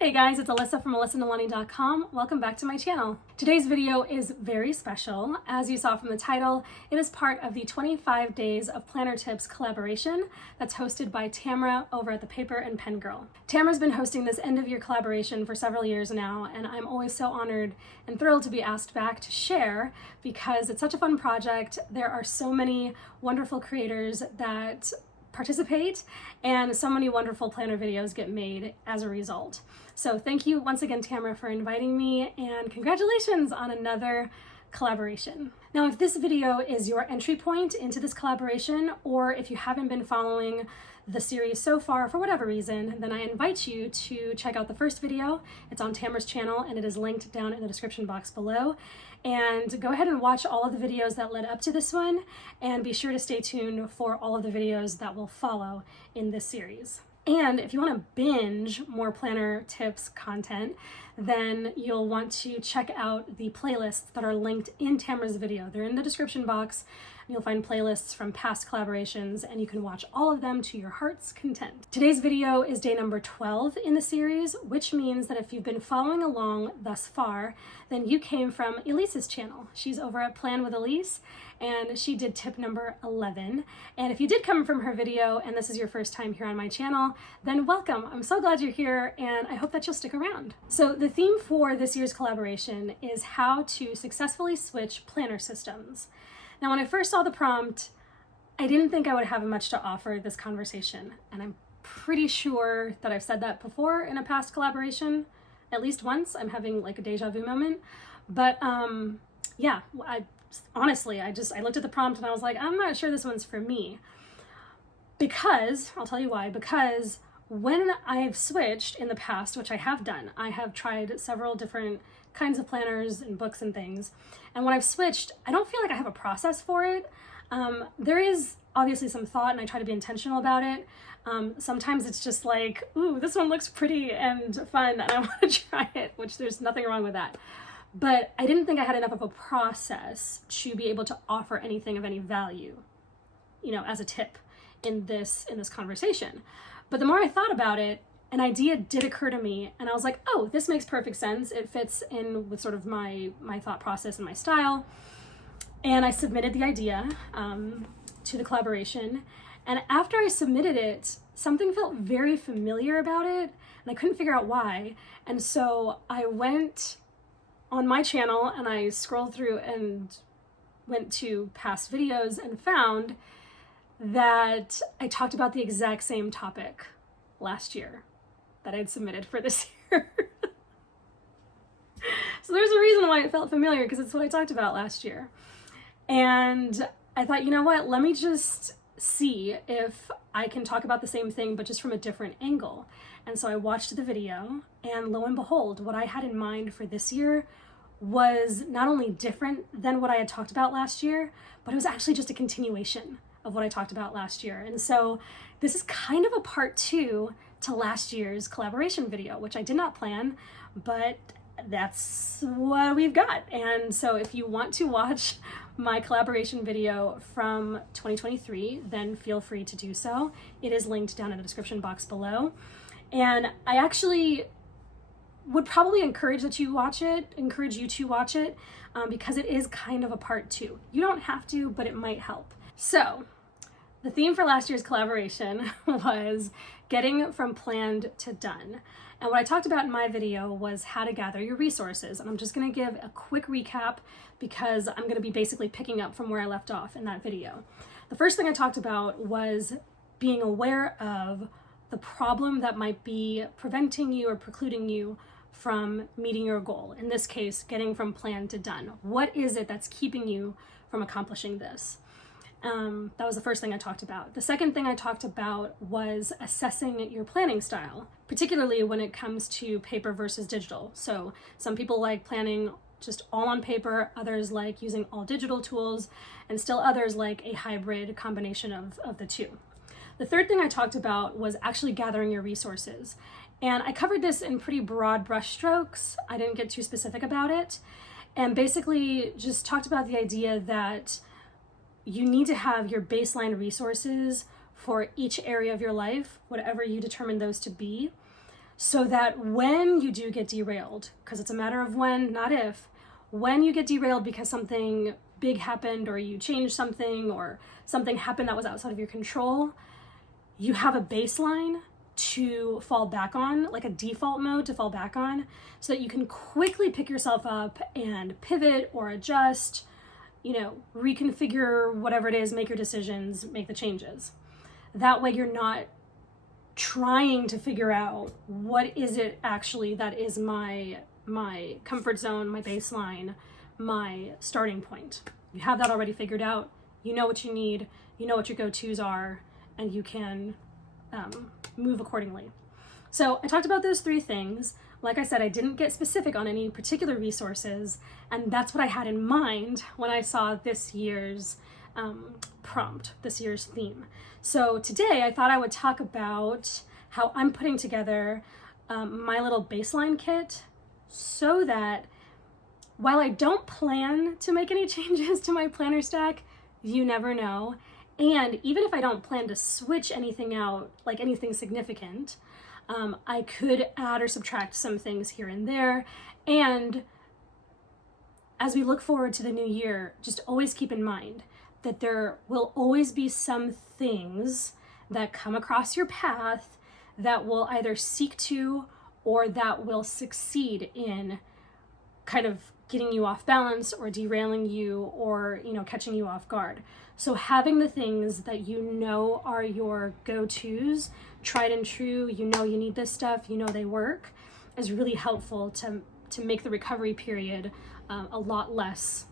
Hey guys, it's Alyssa from AlyssaNalani.com. Welcome back to my channel. Today's video is very special. As you saw from the title, it is part of the 25 Days of Planner Tips collaboration that's hosted by Tamara over at the Paper and Pen Girl. Tamara's been hosting this end of year collaboration for several years now, and I'm always so honored and thrilled to be asked back to share because it's such a fun project. There are so many wonderful creators that participate, and so many wonderful planner videos get made as a result. So thank you once again, Tamara, for inviting me, and congratulations on another collaboration. Now, if this video is your entry point into this collaboration, or if you haven't been following the series so far for whatever reason, then I invite you to check out the first video. It's on Tamara's channel and it is linked down in the description box below. And go ahead and watch all of the videos that led up to this one, and be sure to stay tuned for all of the videos that will follow in this series. And if you want to binge more planner tips content, then you'll want to check out the playlists that are linked in Tamara's video. They're in the description box. You'll find playlists from past collaborations, and you can watch all of them to your heart's content. Today's video is day number 12 in the series, which means that if you've been following along thus far, then you came from Elise's channel. She's over at Plan with Elise, and she did tip number 11. And if you did come from her video and this is your first time here on my channel, then welcome. I'm so glad you're here, and I hope that you'll stick around. So the theme for this year's collaboration is how to successfully switch planner systems. Now, when I first saw the prompt, I didn't think I would have much to offer this conversation, and I'm pretty sure that I've said that before in a past collaboration, at least once. I'm having like a deja vu moment, but yeah, I looked at the prompt and I was like, I'm not sure this one's for me, because I'll tell you why. Because when I've switched in the past, which I have done, I have tried several different kinds of planners and books and things, and when I've switched, I don't feel like I have a process for it. There is obviously some thought, and I try to be intentional about it. Sometimes it's just like, ooh, this one looks pretty and fun and I want to try it, which there's nothing wrong with that. But I didn't think I had enough of a process to be able to offer anything of any value, as a tip in this conversation. But the more I thought about it, an idea did occur to me, and I was like, oh, this makes perfect sense. It fits in with sort of my thought process and my style. And I submitted the idea to the collaboration. And after I submitted it, something felt very familiar about it, and I couldn't figure out why. And so I went on my channel and I scrolled through and went to past videos and found that I talked about the exact same topic last year that I'd submitted for this year. So there's a reason why it felt familiar, because it's what I talked about last year. And I thought, you know what, let me just see if I can talk about the same thing, but just from a different angle. And so I watched the video, and lo and behold, what I had in mind for this year was not only different than what I had talked about last year, but it was actually just a continuation of what I talked about last year. And so this is kind of a part 2 to last year's collaboration video, which I did not plan, but that's what we've got. And so if you want to watch my collaboration video from 2023, then feel free to do so. It is linked down in the description box below. And I actually would probably encourage you to watch it, because it is kind of a part 2. You don't have to, but it might help. So the theme for last year's collaboration was getting from planned to done. And what I talked about in my video was how to gather your resources. And I'm just going to give a quick recap, because I'm going to be basically picking up from where I left off in that video. The first thing I talked about was being aware of the problem that might be preventing you or precluding you from meeting your goal. In this case, getting from planned to done. What is it that's keeping you from accomplishing this? That was the first thing I talked about. The second thing I talked about was assessing your planning style, particularly when it comes to paper versus digital. So some people like planning just all on paper, others like using all digital tools, and still others like a hybrid combination of the two. The third thing I talked about was actually gathering your resources. And I covered this in pretty broad brushstrokes. I didn't get too specific about it. And basically just talked about the idea that you need to have your baseline resources for each area of your life, whatever you determine those to be, so that when you do get derailed, because it's a matter of when, not if, when you get derailed because something big happened or you changed something or something happened that was outside of your control, you have a baseline to fall back on, like a default mode to fall back on, so that you can quickly pick yourself up and pivot or adjust, reconfigure whatever it is, make your decisions, make the changes. That way you're not trying to figure out what is it actually that is my comfort zone, my baseline, my starting point. You have that already figured out. You know what you need, you know what your go-tos are, and you can move accordingly. So I talked about those 3 things. Like I said, I didn't get specific on any particular resources, and that's what I had in mind when I saw this year's prompt, this year's theme. So today I thought I would talk about how I'm putting together my little baseline kit, so that while I don't plan to make any changes to my planner stack, you never know. And even if I don't plan to switch anything out, like anything significant, I could add or subtract some things here and there. And as we look forward to the new year, just always keep in mind that there will always be some things that come across your path that will either seek to or that will succeed in kind of getting you off balance or derailing you or, catching you off guard. So having the things that are your go-tos, tried and true, you need this stuff, they work, is really helpful to make the recovery period a lot less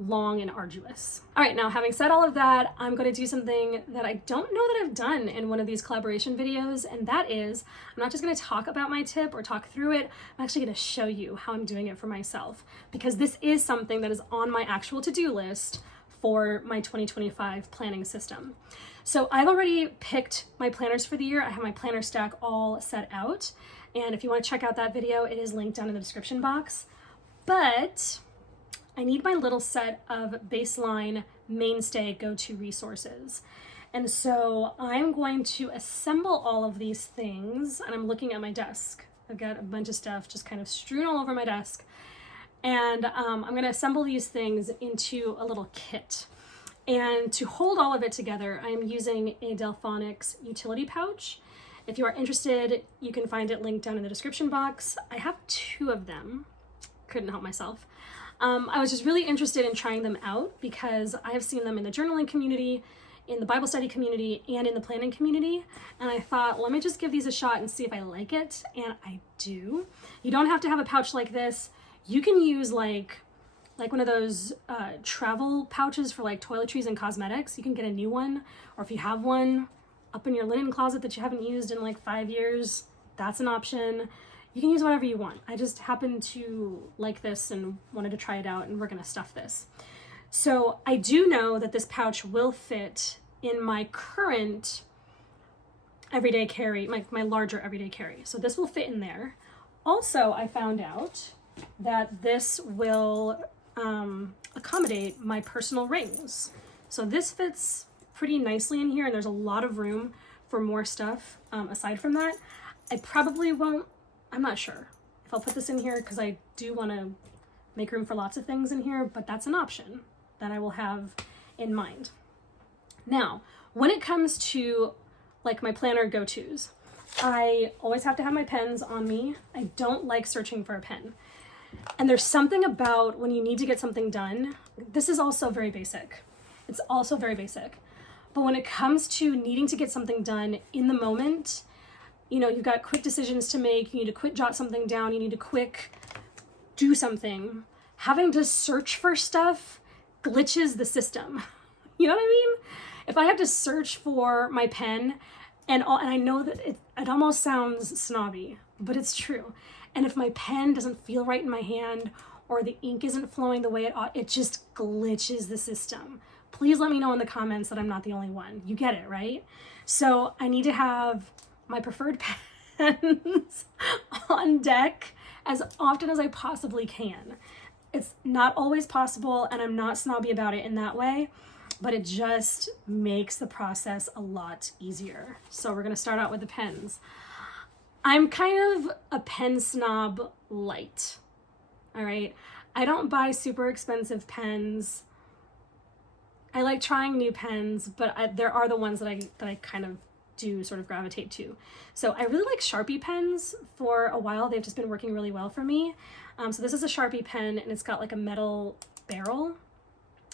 long and arduous. All right, now having said all of that, I'm going to do something that I don't know that I've done in one of these collaboration videos, and that is, I'm not just going to talk about my tip or talk through it, I'm actually going to show you how I'm doing it for myself, because this is something that is on my actual to-do list for my 2025 planning system. So I've already picked my planners for the year. I have my planner stack all set out, and if you want to check out that video, it is linked down in the description box. But I need my little set of baseline mainstay go-to resources. And so I'm going to assemble all of these things, and I'm looking at my desk. I've got a bunch of stuff just kind of strewn all over my desk. And I'm going to assemble these things into a little kit. And to hold all of it together, I'm using a Delphonics utility pouch. If you are interested, you can find it linked down in the description box. I have 2 of them. Couldn't help myself. I was just really interested in trying them out because I have seen them in the journaling community, in the Bible study community, and in the planning community. And I thought, let me just give these a shot and see if I like it. And I do. You don't have to have a pouch like this. You can use like one of those travel pouches for like toiletries and cosmetics. You can get a new one. Or if you have one up in your linen closet that you haven't used in like 5 years, that's an option. You can use whatever you want. I just happened to like this and wanted to try it out, and we're gonna stuff this. So I do know that this pouch will fit in my current everyday carry, my larger everyday carry. So this will fit in there. Also, I found out that this will accommodate my personal rings. So this fits pretty nicely in here, and there's a lot of room for more stuff aside from that. I probably won't, I'm not sure if I'll put this in here because I do want to make room for lots of things in here, but that's an option that I will have in mind. Now, when it comes to like my planner go-tos, I always have to have my pens on me. I don't like searching for a pen. And there's something about when you need to get something done, this is also very basic. It's also very basic. But when it comes to needing to get something done in the moment, you've got quick decisions to make, you need to quick jot something down, you need to quick do something. Having to search for stuff glitches the system. You know what I mean? If I have to search for my pen, and I know that it almost sounds snobby, but it's true. And if my pen doesn't feel right in my hand, or the ink isn't flowing the way it ought, it just glitches the system. Please let me know in the comments that I'm not the only one. You get it, right? So I need to have my preferred pens on deck as often as I possibly can. It's not always possible, and I'm not snobby about it in that way, but it just makes the process a lot easier. So we're gonna start out with the pens. I'm kind of a pen snob light, all right? I don't buy super expensive pens. I like trying new pens, but there are the ones that I kind of do sort of gravitate to. So I really like Sharpie pens. For a while, they've just been working really well for me. So this is a Sharpie pen, and it's got like a metal barrel.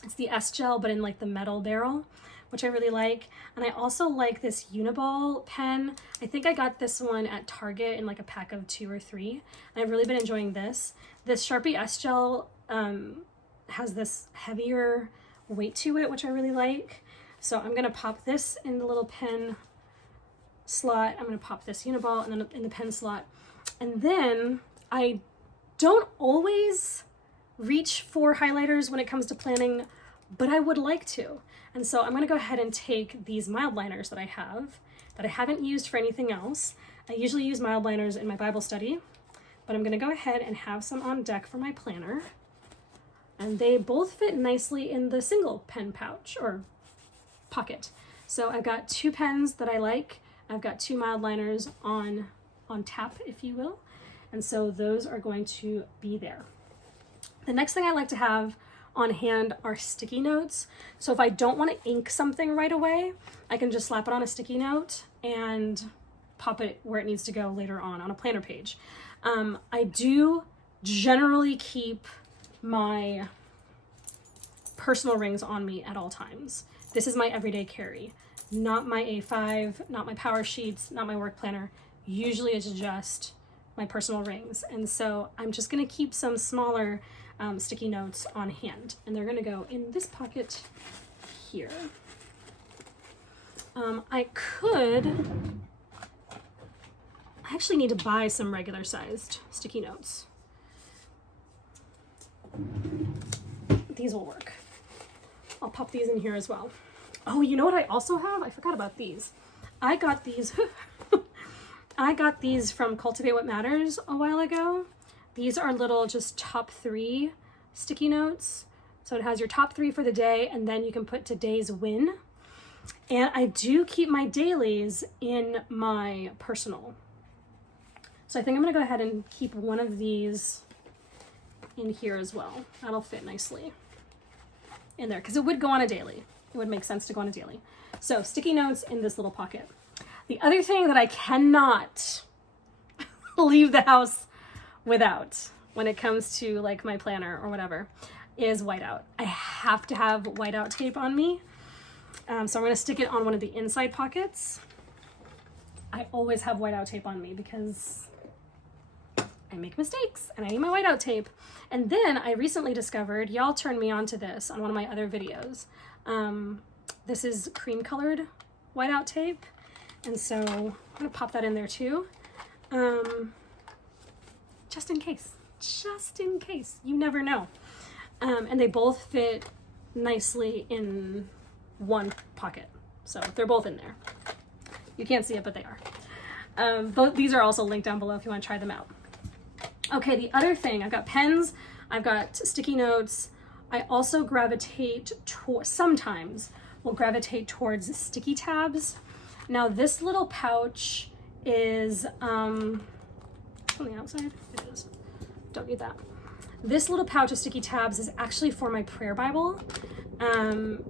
It's the S gel, but in like the metal barrel, which I really like. And I also like this Uniball pen. I think I got this one at Target in like a pack of 2 or 3. And I've really been enjoying this. This Sharpie S gel has this heavier weight to it, which I really like. So I'm gonna pop this in the little pen slot. I'm gonna pop this Uniball and then in the pen slot. And then I don't always reach for highlighters when it comes to planning, but I would like to. And so I'm gonna go ahead and take these mild liners that I have, that I haven't used for anything else. I usually use mild liners in my Bible study, but I'm gonna go ahead and have some on deck for my planner. And they both fit nicely in the single pen pouch or pocket. So I've got 2 pens that I like. I've got 2 mild liners on tap, if you will. And so those are going to be there. The next thing I like to have on hand are sticky notes. So if I don't want to ink something right away, I can just slap it on a sticky note and pop it where it needs to go later on a planner page. I do generally keep my personal rings on me at all times. This is my everyday carry, not my A5, not my power sheets, not my work planner. Usually it's just my personal rings. And so I'm just gonna keep some smaller sticky notes on hand, and they're gonna go in this pocket here. I actually need to buy some regular sized sticky notes. These will work. I'll pop these in here as well. Oh, you know what I also have? I forgot about these. I got these I got these from Cultivate What Matters a while ago. These are little just top 3 sticky notes. So it has your top 3 for the day, and then you can put today's win. And I do keep my dailies in my personal. So I think I'm gonna go ahead and keep one of these in here as well. That'll fit nicely in there, because it would go on a daily. It would make sense to go on a daily. So sticky notes in this little pocket. The other thing that I cannot leave the house without when it comes to like my planner or whatever is whiteout. I have to have whiteout tape on me. So I'm gonna stick it on one of the inside pockets. I always have whiteout tape on me because I make mistakes and I need my whiteout tape. And then I recently discovered, y'all turned me on to this on one of my other videos. This is cream colored whiteout tape. And so I'm gonna pop that in there too. Just in case, you never know. And they both fit nicely in one pocket. So they're both in there. You can't see it, but they are. Both these are also linked down below if you want to try them out. Okay, the other thing, I've got pens, I've got sticky notes. I also gravitate sometimes will gravitate towards sticky tabs. Now this little pouch is on the outside. It is. Don't need that. This little pouch of sticky tabs is actually for my prayer Bible.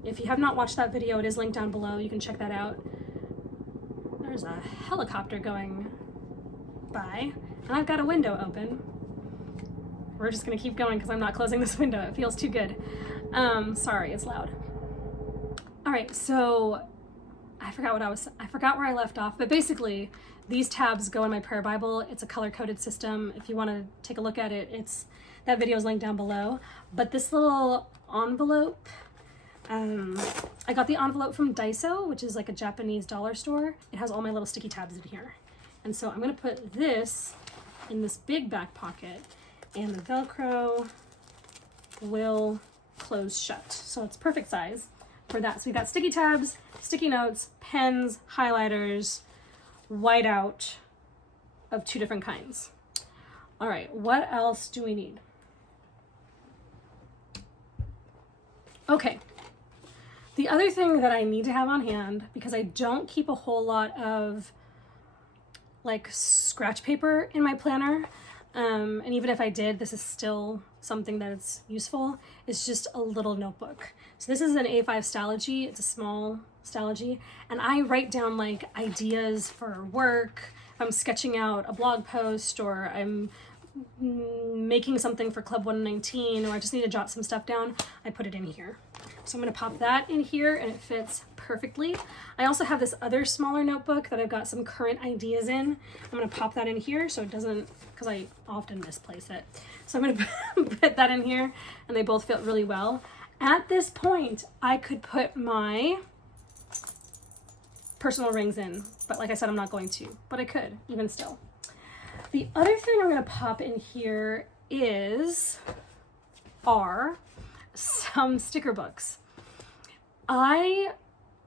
If you have not watched that video, it is linked down below. You can check that out. There's a helicopter going by, and I've got a window open. We're just gonna keep going because I'm not closing this window. It feels too good. Sorry, it's loud. All right, so I forgot where I left off, but basically these tabs go in my prayer Bible. It's a color-coded system. If you want to take a look at it, that video is linked down below. But this little envelope, I got the envelope from Daiso, which is like a Japanese dollar store. It has all my little sticky tabs in here. And so I'm gonna put this in this big back pocket, and the Velcro will close shut. So it's perfect size for that. So we got sticky tabs, sticky notes, pens, highlighters, whiteout of 2 different kinds. All right, what else do we need? Okay, the other thing that I need to have on hand, because I don't keep a whole lot of like scratch paper in my planner. And even if I did, this is still something that's useful. It's just a little notebook. So this is an A5 Stylogy. It's a small Stylogy. And I write down like ideas for work. If I'm sketching out a blog post, or I'm making something for Club 119, or I just need to jot some stuff down, I put it in here. So I'm going to pop that in here and it fits perfectly. I also have this other smaller notebook that I've got some current ideas in. I'm going to pop that in here so it doesn't, because I often misplace it. So I'm going to put that in here, and they both fit really well. At this point, I could put my personal rings in, but like I said, I'm not going to, but I could even still. The other thing I'm going to pop in here are some sticker books. I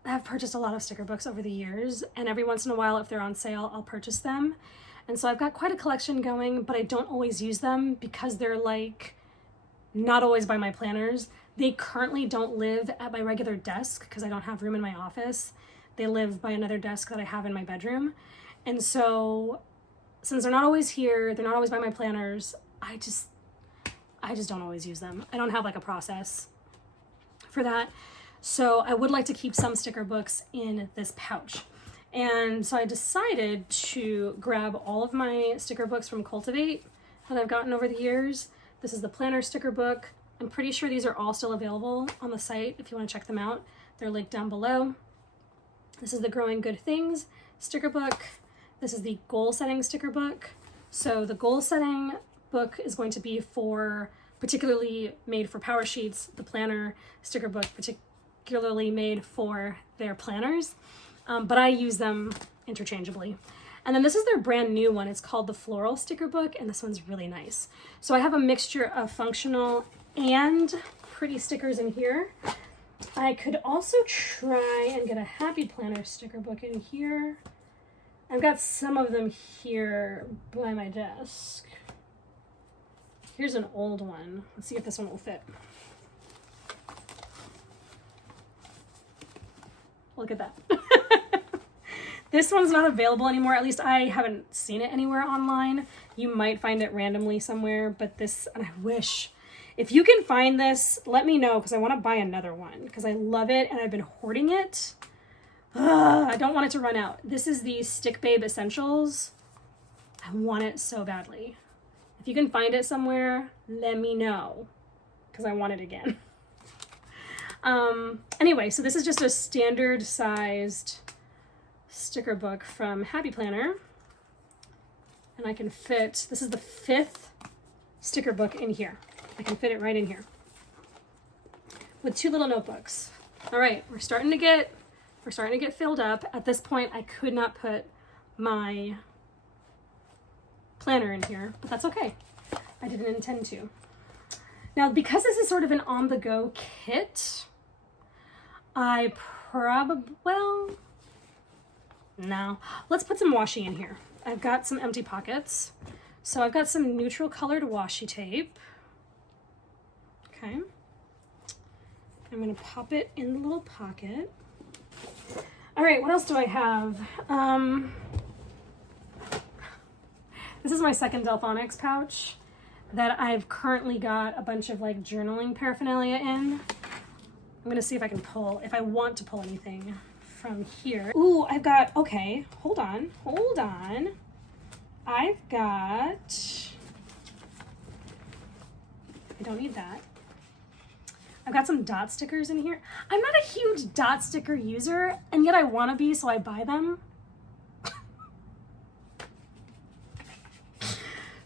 have purchased a lot of sticker books over the years, and every once in a while, if they're on sale, I'll purchase them. And so I've got quite a collection going, but I don't always use them because they're like not always by my planners. They currently don't live at my regular desk because I don't have room in my office. They live by another desk that I have in my bedroom. And so since they're not always here, they're not always by my planners, I just don't always use them. I don't have like a process for that. So I would like to keep some sticker books in this pouch. And so I decided to grab all of my sticker books from CULTIVATE that I've gotten over the years. This is the planner sticker book. I'm pretty sure these are all still available on the site if you want to check them out. They're linked down below. This is the Growing Good Things sticker book. This is the goal setting sticker book. So the goal setting book is going to be particularly made for Power Sheets. The planner sticker book particularly made for their planners, but I use them interchangeably. And then this is their brand new one. It's called the Floral sticker book, and this one's really nice. So I have a mixture of functional and pretty stickers in here. I could also try and get a Happy Planner sticker book in here. I've got some of them here by my desk. Here's an old one. Let's see if this one will fit. Look at that. This one's not available anymore. At least I haven't seen it anywhere online. You might find it randomly somewhere, but this, and I wish, if you can find this, let me know, because I want to buy another one because I love it and I've been hoarding it. I don't want it to run out. This is the Stick Babe Essentials. I want it so badly. If you can find it somewhere, let me know, because I want it again. Anyway, so this is just a standard sized sticker book from Happy Planner. And I can fit, this is the 5th sticker book in here. I can fit it right in here with 2 little notebooks. All right, we're starting to get filled up. At this point, I could not put my planner in here, but that's okay. I didn't intend to. Now, because this is sort of an on-the-go kit, no. Let's put some washi in here. I've got some empty pockets. So I've got some neutral colored washi tape. Okay. I'm gonna pop it in the little pocket. All right, what else do I have? This is my second Delphonics pouch that I've currently got a bunch of like journaling paraphernalia in. I'm gonna see if I can pull, if I want to pull anything from here. Ooh, I've got, okay, hold on. I've got, I don't need that. I've got some dot stickers in here. I'm not a huge dot sticker user, and yet I want to be, so I buy them.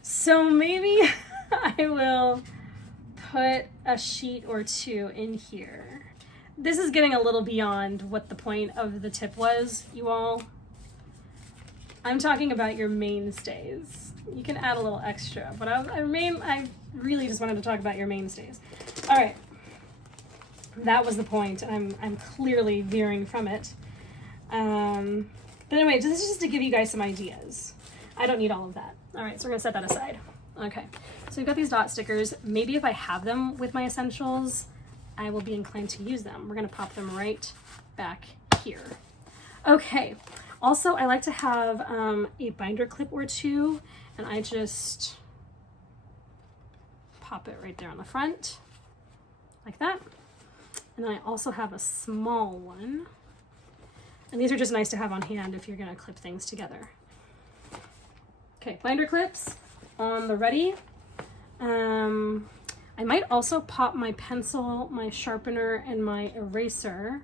So maybe I will put a sheet or 2 in here. This is getting a little beyond what the point of the tip was, you all. I'm talking about your mainstays. You can add a little extra, but I really just wanted to talk about your mainstays. All right. That was the point, and I'm clearly veering from it. But anyway, this is just to give you guys some ideas. I don't need all of that. All right, so we're gonna set that aside. Okay, so we've got these dot stickers. Maybe if I have them with my essentials, I will be inclined to use them. We're gonna pop them right back here. Okay, Also, I like to have a binder clip or two, and I just pop it right there on the front, like that. And then I also have a small one. And these are just nice to have on hand if you're gonna clip things together. Okay, binder clips on the ready. I might also pop my pencil, my sharpener, and my eraser.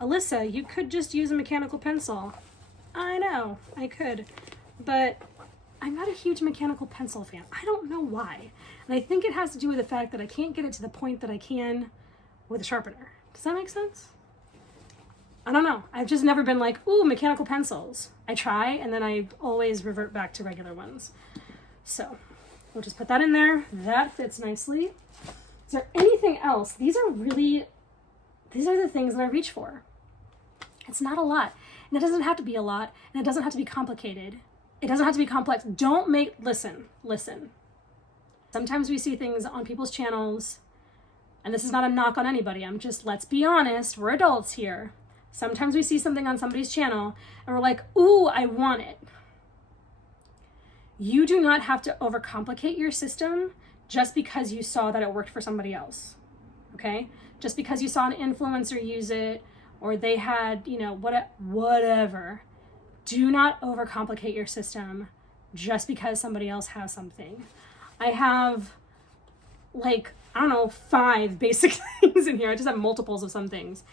Alyssa, you could just use a mechanical pencil. I know, I could, but I'm not a huge mechanical pencil fan. I don't know why. And I think it has to do with the fact that I can't get it to the point that I can with a sharpener. Does that make sense? I don't know. I've just never been like, ooh, mechanical pencils. I try, and then I always revert back to regular ones. So we'll just put that in there. That fits nicely. Is there anything else? These are the things that I reach for. It's not a lot. And it doesn't have to be a lot. And it doesn't have to be complicated. It doesn't have to be complex. Listen. Sometimes we see things on people's channels, and this is not a knock on anybody. I'm just, let's be honest, we're adults here. Sometimes we see something on somebody's channel, and we're like, ooh, I want it. You do not have to overcomplicate your system just because you saw that it worked for somebody else, okay? Just because you saw an influencer use it, or they had, whatever. Do not overcomplicate your system just because somebody else has something. I have 5 basic things in here. I just have multiples of some things.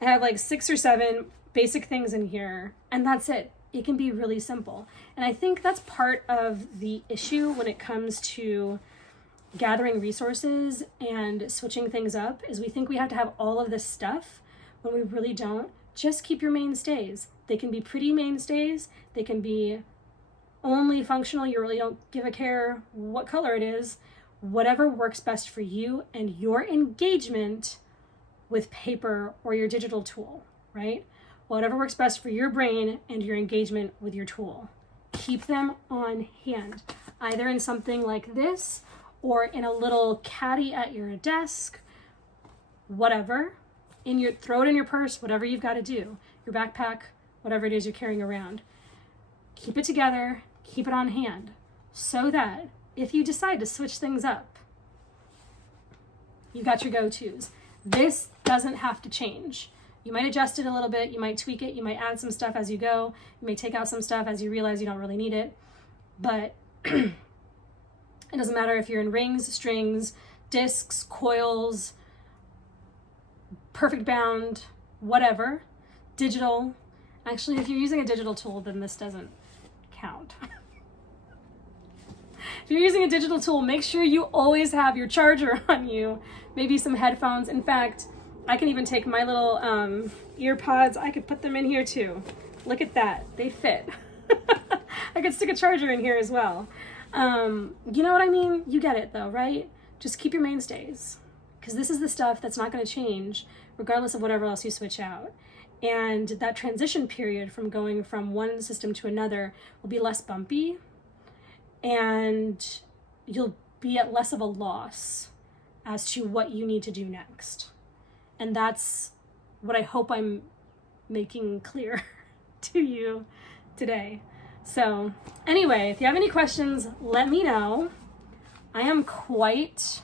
I have 6 or 7 basic things in here, and that's it. It can be really simple. And I think that's part of the issue when it comes to gathering resources and switching things up, is we think we have to have all of this stuff when we really don't. Just keep your mainstays. They can be pretty mainstays. They can be only functional. You really don't give a care what color it is. Whatever works best for you and your engagement with paper or your digital tool, right? Whatever works best for your brain and your engagement with your tool. Keep them on hand, either in something like this or in a little caddy at your desk, whatever. Throw it in your purse, whatever you've got to do, your backpack, whatever it is you're carrying around. Keep it together, keep it on hand, so that if you decide to switch things up, you've got your go-tos. This doesn't have to change. You might adjust it a little bit, you might tweak it, you might add some stuff as you go, you may take out some stuff as you realize you don't really need it, but it doesn't matter if you're in rings, strings, discs, coils, perfect bound, whatever, digital. Actually, if you're using a digital tool, then this doesn't count. If you're using a digital tool, make sure you always have your charger on you, maybe some headphones. In fact, I can even take my little ear pods. I could put them in here too. Look at that, they fit. I could stick a charger in here as well. You know what I mean? You get it though, right? Just keep your mainstays, because this is the stuff that's not going to change regardless of whatever else you switch out. And that transition period from going from one system to another will be less bumpy, and you'll be at less of a loss as to what you need to do next. And that's what I hope I'm making clear to you today. So anyway, if you have any questions, let me know. I am quite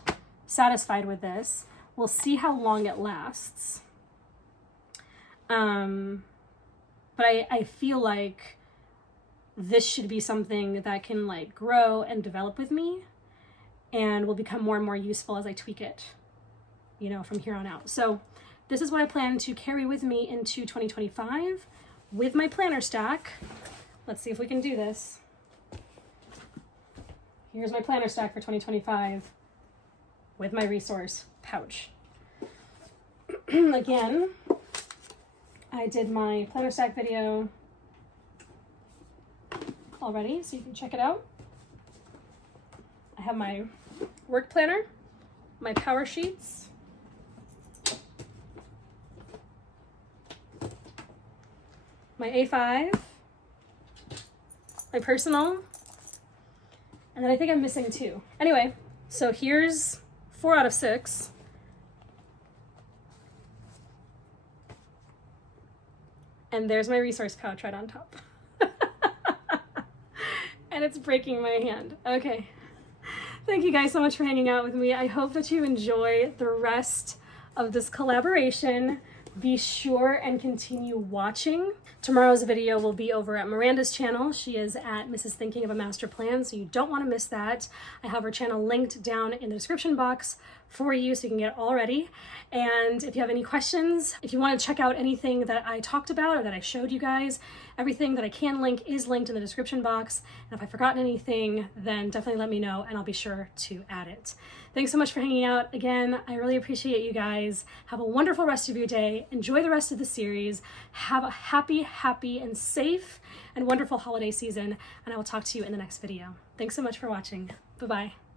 satisfied with this. We'll see how long it lasts. But I feel like this should be something that can grow and develop with me, and will become more and more useful as I tweak it, from here on out. So this is what I plan to carry with me into 2025 with my planner stack. Let's see if we can do this. Here's my planner stack for 2025 with my resource pouch. Again, I did my planner stack video already, so you can check it out. I have my work planner, my power sheets, my A5, my personal, and then I think I'm missing 2. Anyway, so here's 4 out of 6. And there's my resource pouch right on top. And it's breaking my hand. Okay. Thank you guys so much for hanging out with me. I hope that you enjoy the rest of this collaboration. Be sure and continue watching. Tomorrow's video will be over at Miranda's channel. She is at Mrs. Thinking of a Master Plan, so you don't want to miss that. I have her channel linked down in the description box for you so you can get all ready. And if you have any questions, if you want to check out anything that I talked about or that I showed you guys, everything that I can link is linked in the description box. And if I've forgotten anything, then definitely let me know and I'll be sure to add it. Thanks so much for hanging out. Again, I really appreciate you guys. Have a wonderful rest of your day. Enjoy the rest of the series. Have a happy, and safe and wonderful holiday season. And I will talk to you in the next video. Thanks so much for watching. Bye-bye.